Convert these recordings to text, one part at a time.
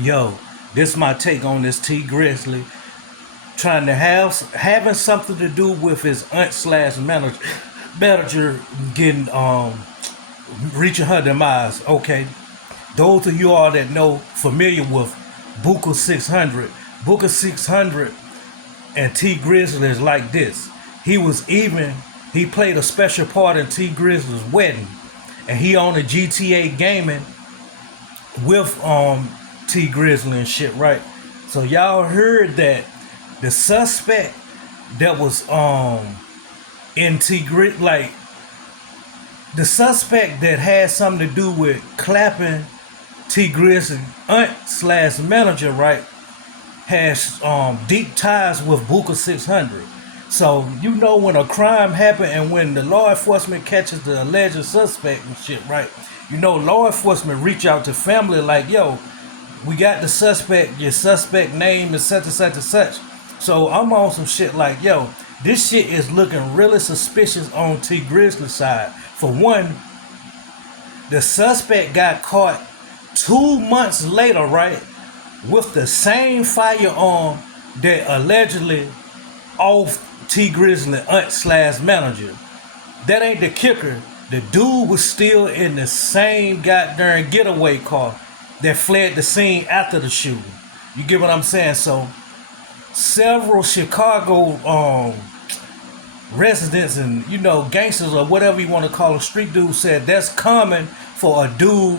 Yo, this my take on this Tee Grizzley trying to have having something to do with his aunt slash manager getting reaching her demise. Okay, those of you all that know familiar with Booker 600, Booker 600 and Tee Grizzley is like this. He played a special part in Tee Grizzley's wedding, and he owned a GTA gaming with Tee Grizzley and shit, right? So y'all heard that the suspect that was in Tee Grizzley, like the suspect that had something to do with clapping Tee Grizzley aunt slash manager, right, has deep ties with Booker 600. So you know when a crime happened and when the law enforcement catches the alleged suspect and shit, right? You know law enforcement reach out to family like, yo, we got the suspect, your suspect name is such and such and such. So I'm on some shit like, yo, this shit is looking really suspicious on Tee Grizzly's side. For one, the suspect got caught 2 months later, right, with the same firearm that allegedly off Tee Grizzley aunt slash manager. That ain't the kicker. The dude was still in the same goddamn getaway car that fled the scene after the shooting. You get what I'm saying? So several Chicago residents and gangsters or whatever you want to call them, street dudes said that's common for a dude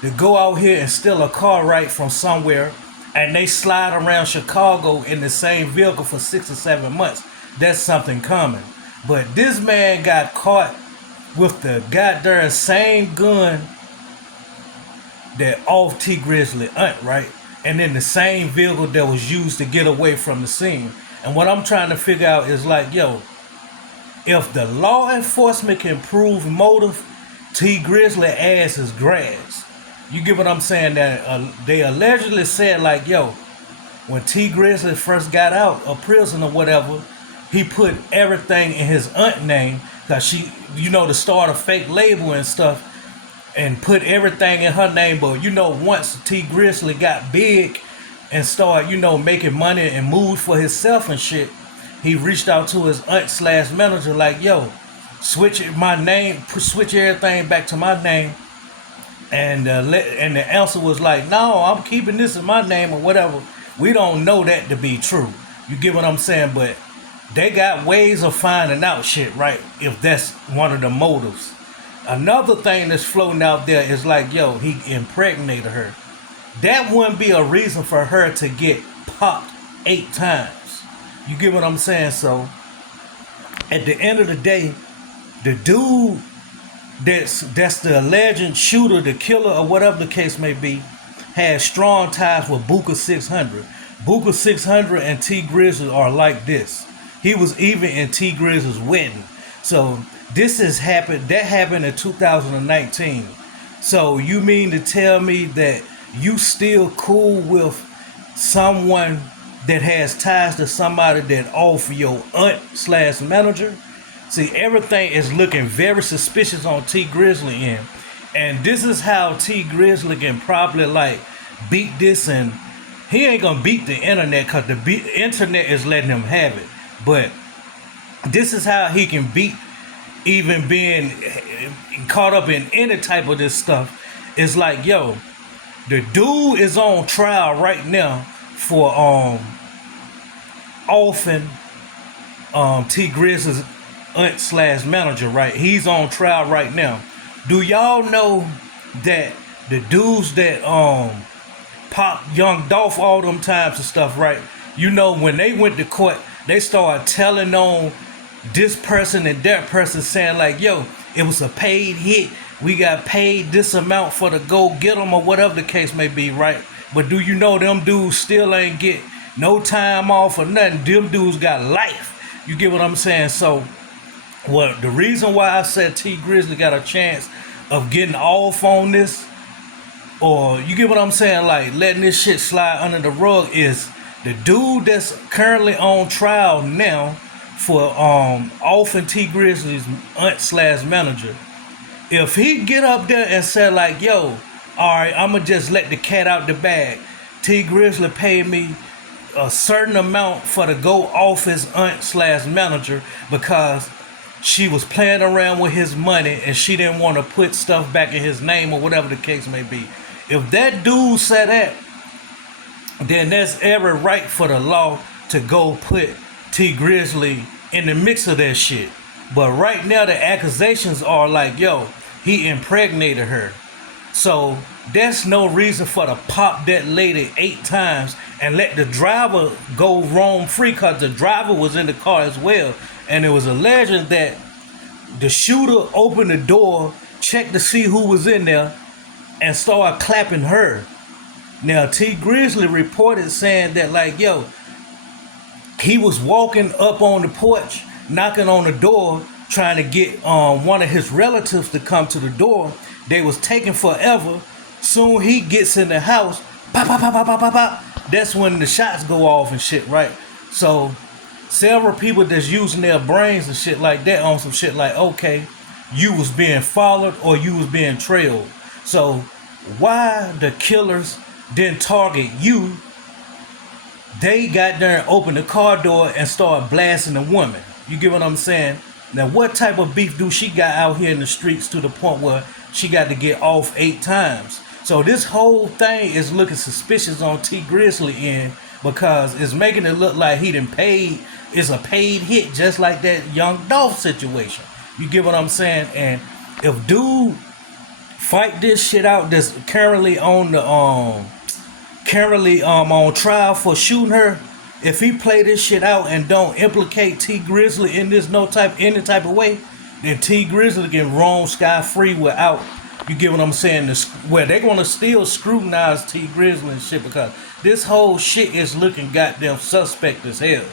to go out here and steal a car right from somewhere and they slide around Chicago in the same vehicle for 6 or 7 months. That's something common. But this man got caught with the goddamn same gun that off Tee Grizzley aunt, right? And in the same vehicle that was used to get away from the scene. And what I'm trying to figure out is like, yo, if the law enforcement can prove motive, Tee Grizzley ass is grass. You get what I'm saying? That they allegedly said like, yo, when Tee Grizzley first got out of prison or whatever, he put everything in his aunt name because she, to start a fake label and stuff and put everything in her name. But once Tee Grizzley got big and started, making money and moved for himself and shit, he reached out to his aunt slash manager like, yo, switch my name, switch everything back to my name. And the answer was like, no, I'm keeping this in my name or whatever. We don't know that to be true. You get what I'm saying? But they got ways of finding out shit, right? If that's one of the motives. Another thing that's floating out there is like, yo, he impregnated her. That wouldn't be a reason for her to get popped 8 times. You get what I'm saying? So, at the end of the day, the dude that's the alleged shooter, the killer, or whatever the case may be, has strong ties with Booker 600. Booker 600 and Tee Grizzley are like this. He was even in Tee Grizzley's wedding. So this happened in 2019. So you mean to tell me that you still cool with someone that has ties to somebody that off your aunt slash manager? See, everything is looking very suspicious on Tee Grizzley end. And this is how Tee Grizzley can probably like beat this, and he ain't gonna beat the internet because the internet is letting him have it. But this is how he can beat even being caught up in any type of this stuff. It's like, yo, the dude is on trial right now for offing Tee Grizzley's aunt slash manager, right? He's on trial right now. Do y'all know that the dudes that pop Young Dolph all them times and stuff, right? When they went to court, they started telling on this person and that person, saying like, yo, it was a paid hit. We got paid this amount for the go get them or whatever the case may be, right? But do you know them dudes still ain't get no time off or nothing? Them dudes got life. You get what I'm saying? So, well, the reason why I said Tee Grizzley got a chance of getting off on this, or you get what I'm saying, like letting this shit slide under the rug, is the dude that's currently on trial now for offing Tee Grizzley's aunt slash manager. If he get up there and say like, yo, all right, I'm gonna just let the cat out the bag. Tee Grizzley paid me a certain amount for to go off his aunt slash manager because she was playing around with his money and she didn't want to put stuff back in his name or whatever the case may be. If that dude said that, then there's every right for the law to go put Tee Grizzley in the mix of that shit. But right now the accusations are like, yo, he impregnated her. So there's no reason for to pop that lady 8 times and let the driver go roam free, because the driver was in the car as well. And it was alleged that the shooter opened the door, checked to see who was in there, and started clapping her. Now Tee Grizzley reported saying that, like, yo, he was walking up on the porch, knocking on the door, trying to get one of his relatives to come to the door. They was taking forever. Soon he gets in the house, pop, pop, pop, pop, pop, pop, pop. That's when the shots go off and shit, right? So several people that's using their brains and shit like that on some shit like, okay, you was being followed or you was being trailed. So why the killers didn't target you? They got there and opened the car door and started blasting the woman. You get what I'm saying? Now, what type of beef do she got out here in the streets to the point where she got to get off 8 times? So this whole thing is looking suspicious on Tee Grizzley end, because it's making it look like he done paid. It's a paid hit, just like that Young Dolph situation. You get what I'm saying? And if dude fight this shit out that's currently on the on trial for shooting her, if he play this shit out and don't implicate Tee Grizzley in this any type of way, then Tee Grizzley can roam sky free without, you get what I'm saying, where they're gonna still scrutinize Tee Grizzley and shit, because this whole shit is looking goddamn suspect as hell.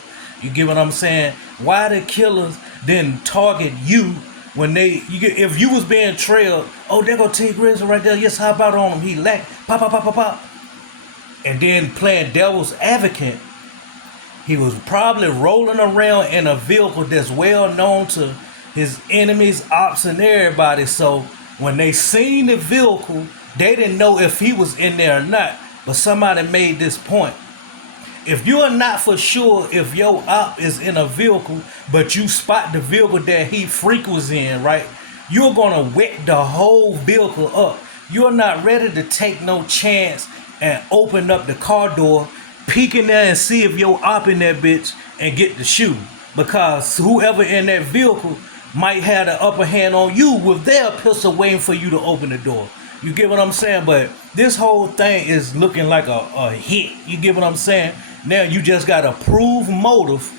You get what I'm saying? Why the killers didn't target you when if you was being trailed? Oh, there go Tee Grizzley right there. Yes, how about on him? He lack, pop, pop, pop, pop, pop. And then playing devil's advocate, he was probably rolling around in a vehicle that's well known to his enemies, ops, and everybody. So when they seen the vehicle, they didn't know if he was in there or not. But somebody made this point. If you are not for sure if your op is in a vehicle, but you spot the vehicle that he freak was in, right? You're gonna wet the whole vehicle up. You're not ready to take no chance and open up the car door, peek in there and see if your op in that bitch and get the shoe. Because whoever in that vehicle might have the upper hand on you with their pistol waiting for you to open the door. You get what I'm saying? But this whole thing is looking like a hit. You get what I'm saying? Now you just got to prove motive.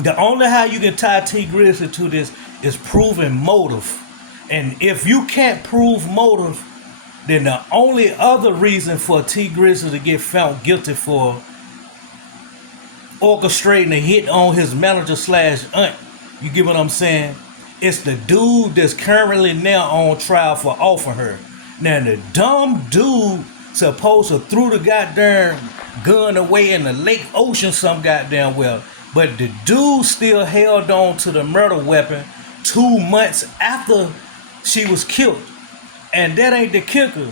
The only how you can tie Tee Grizzley to this is proving motive. And if you can't prove motive, then the only other reason for Tee Grizzley to get found guilty for orchestrating a hit on his manager slash aunt, you get what I'm saying? It's the dude that's currently now on trial for offering her. Now the dumb dude supposed to threw the goddamn gun away in the lake ocean some goddamn well, but the dude still held on to the murder weapon 2 months after she was killed. And that ain't the kicker.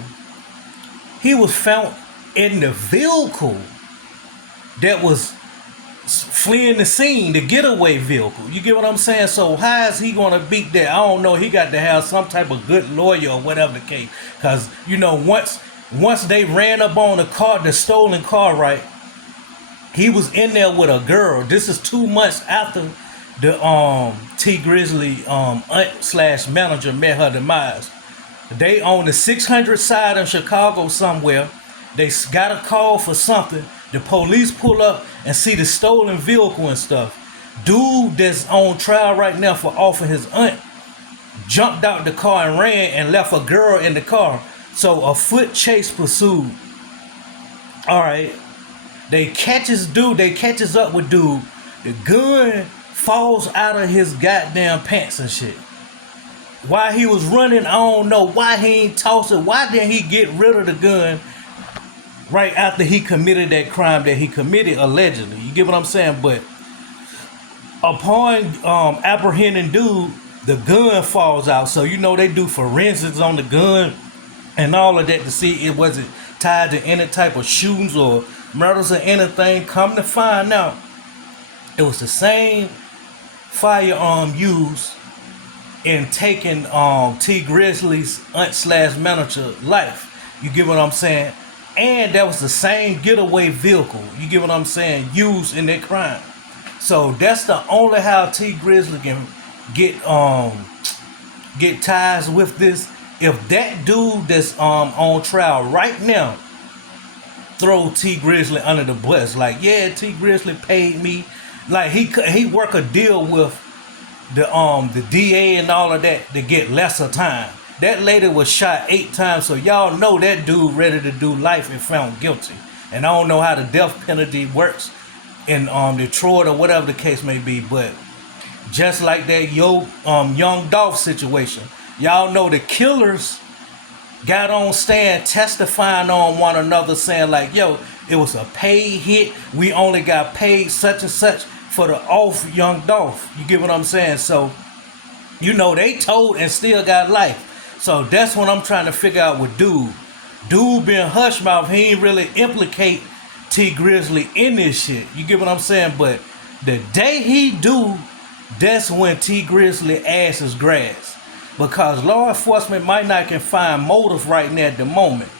He was found in the vehicle that was fleeing the scene, the getaway vehicle. You get what I'm saying? So how is he gonna beat that? I don't know. He got to have some type of good lawyer or whatever the case. Cause you know, once they ran up on the car, the stolen car, right? He was in there with a girl. This is 2 months after the Tee Grizzley aunt slash manager met her demise. They on the 600 side of Chicago somewhere. They got a call for something. The police pull up and see the stolen vehicle and stuff. Dude that's on trial right now for offering his aunt jumped out the car and ran and left a girl in the car. So a foot chase pursued. All right. They catches up with dude. The gun falls out of his goddamn pants and shit. Why he was running, I don't know. Why he ain't toss it? Why didn't he get rid of the gun right after he committed that crime that he committed allegedly? You get what I'm saying? But upon apprehending dude, the gun falls out. So you know they do forensics on the gun and all of that to see it wasn't tied to any type of shootings or murders or anything. Come to find out, it was the same firearm used in taking Tee Grizzley's aunt slash manager life. You get what I'm saying? And that was the same getaway vehicle. You get what I'm saying? Used in that crime. So that's the only how Tee Grizzley can get ties with this. If that dude that's on trial right now throw Tee Grizzley under the bus, like, yeah, Tee Grizzley paid me, like he work a deal with the DA and all of that to get lesser time. That lady was shot 8 times, so y'all know that dude ready to do life if found guilty. And I don't know how the death penalty works in Detroit or whatever the case may be, but just like that young Dolph situation, y'all know the killers got on stand testifying on one another, saying like, yo, it was a paid hit. We only got paid such and such for the off young Dolph. You get what I'm saying? So, you know, they told and still got life. So that's what I'm trying to figure out with dude. Dude being hush mouth, he ain't really implicate Tee Grizzley in this shit. You get what I'm saying? But the day he do, that's when Tee Grizzley ass is grass. Because law enforcement might not can find motive right now at the moment.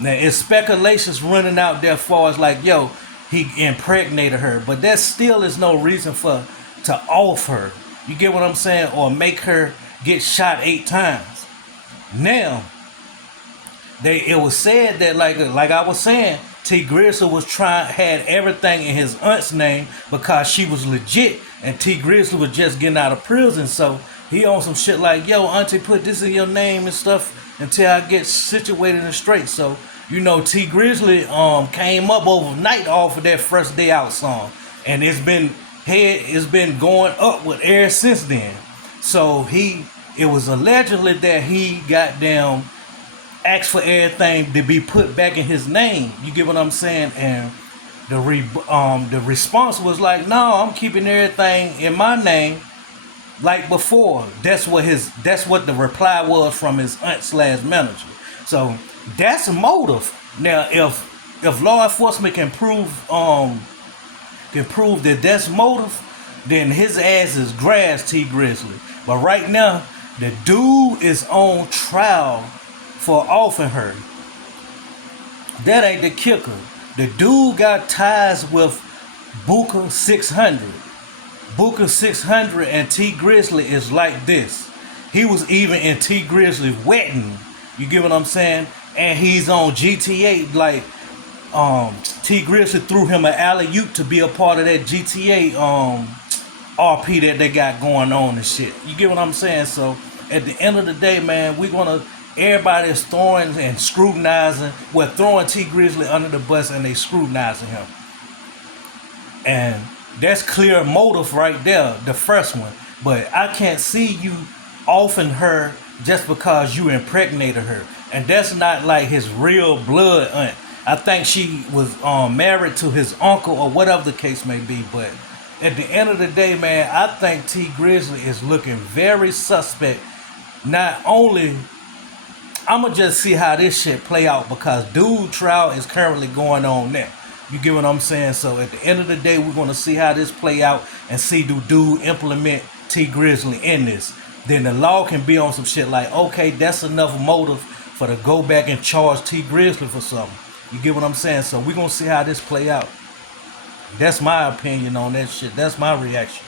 Now, it's speculations running out there far as like, yo, he impregnated her. But that still is no reason to off her. You get what I'm saying? Or make her get shot 8 times. Now, it was said that like I was saying, Tee Grizzley had everything in his aunt's name because she was legit, and Tee Grizzley was just getting out of prison. So he on some shit like, yo, auntie, put this in your name and stuff until I get situated and straight. So, you know, Tee Grizzley came up overnight off of that First Day Out song, and it's been going upward ever since then. So it was allegedly that he got down, asked for everything to be put back in his name. You get what I'm saying? And the response was like, no, I'm keeping everything in my name like before. That's what the reply was from his aunt slash manager. So that's a motive. Now, if law enforcement can prove that that's motive, then his ass is grass, Tee Grizzley. But right now, the dude is on trial for offing her. That ain't the kicker. The dude got ties with Booker 600. Booker 600 and Tee Grizzley is like this. He was even in Tee Grizzley's wedding. You get what I'm saying? And he's on GTA. Like, Tee Grizzley threw him an alley-oop to be a part of that GTA RP that they got going on and shit. You get what I'm saying? So at the end of the day, man, everybody's throwing and scrutinizing. We're throwing Tee Grizzley under the bus and they scrutinizing him. And that's clear motive right there, the first one. But I can't see you offing her just because you impregnated her. And that's not like his real blood aunt. I think she was married to his uncle or whatever the case may be. But at the end of the day, man, I think Tee Grizzley is looking very suspect. Not only, I'ma just see how this shit play out because dude trial is currently going on now. You get what I'm saying? So at the end of the day, we're gonna see how this play out and see do dude implement Tee Grizzley in this. Then the law can be on some shit like, okay, that's enough motive for to go back and charge Tee Grizzley for something. You get what I'm saying? So we're gonna see how this play out. That's my opinion on that shit. That's my reaction.